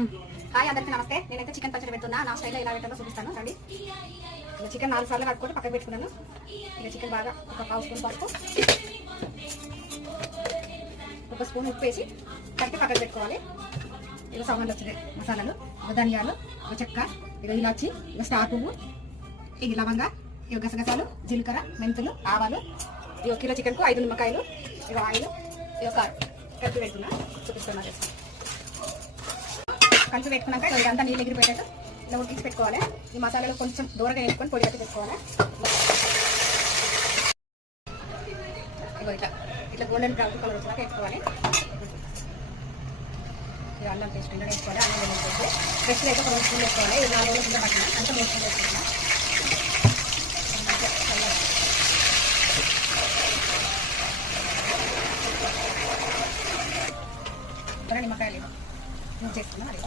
Hi అందరికీ నమస్తే. నేనైతే చికెన్ పచ్చడి పెడుతున్నా. నా స్టైల్లో ఎలా పెట్టాలో చూపిస్తాను రండి. చికెన్ 4 సార్లు కట్టుకొని పక్కకు పెట్టుకున్నాను. ఇక చికెన్ బాగా ఒక పావు స్పూన్ పసుపు, ఒక స్పూన్ ఉప్పు వేసి కలిపి పక్కకు పెట్టుకోవాలి. ఇక సామాన్లు వచ్చినాయి మసాలాలు, ధనియాలు, ఒక చెక్క, ఇక ఇలాచి, ఇక స్టార్ పువ్వు, ఇక లవంగా, ఇక గసగసాలు, జీలకర్ర, మెంతులు, ఆవాలు, ఇక కిలో చికెన్కు 5 నిమ్మకాయలు, ఇక ఆయిల్, ఇక కారం కలిపి పెట్టుకున్నా చూపిస్తున్నా. కలిపి పెట్టుకున్నాక ఇదంతా నీళ్ళు ఎగిరిపోయేటట్టు ఇలా ఉడికించి పెట్టుకోవాలి. ఈ మసాలాలు కొంచెం దూరంగా వేసుకొని పొడి కట్టి పెట్టుకోవాలి. ఇట్లా ఇట్లా గోల్డెన్ బ్రౌన్ కలర్ వచ్చాక వేసుకోవాలి. ఇక అల్లం పేస్ట్ ఇంట్లో వేసుకోవాలి. అల్లం వెల్లుల్లి పేస్ట్ ఫ్రెష్ అయితే ఒక 2 స్పూన్లు వేసుకోవాలి. ఇది 4 రోజుల కింద పట్టిన అంతా 3 స్పూన్లు వేసుకుంటున్నా. నిమ్మకాయలు యూజ్ చేసుకున్నాం.